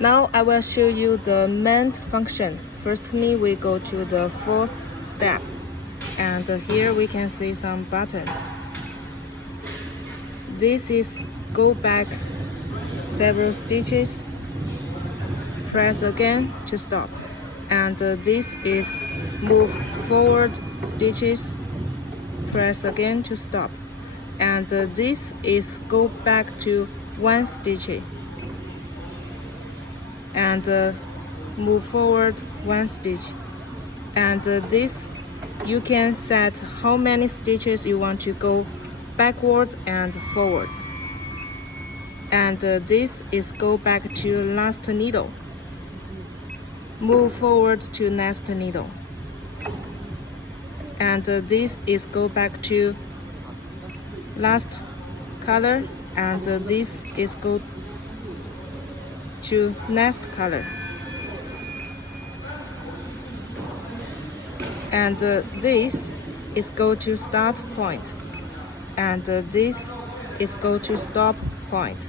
Now I will show you the mend function. Firstly, we go to the fourth step, and here we can see some buttons. This is go back several stitches, press again to stop, and this is move forward stitches, press again to stop, and this is go back to one stitch and move forward one stitch, and this you can set how many stitches you want to go backward and forward, and this is go back to last needle, move forward to next needle, and this is go back to last color, and this is go to next color, and this is go to start point, and this is go to stop point.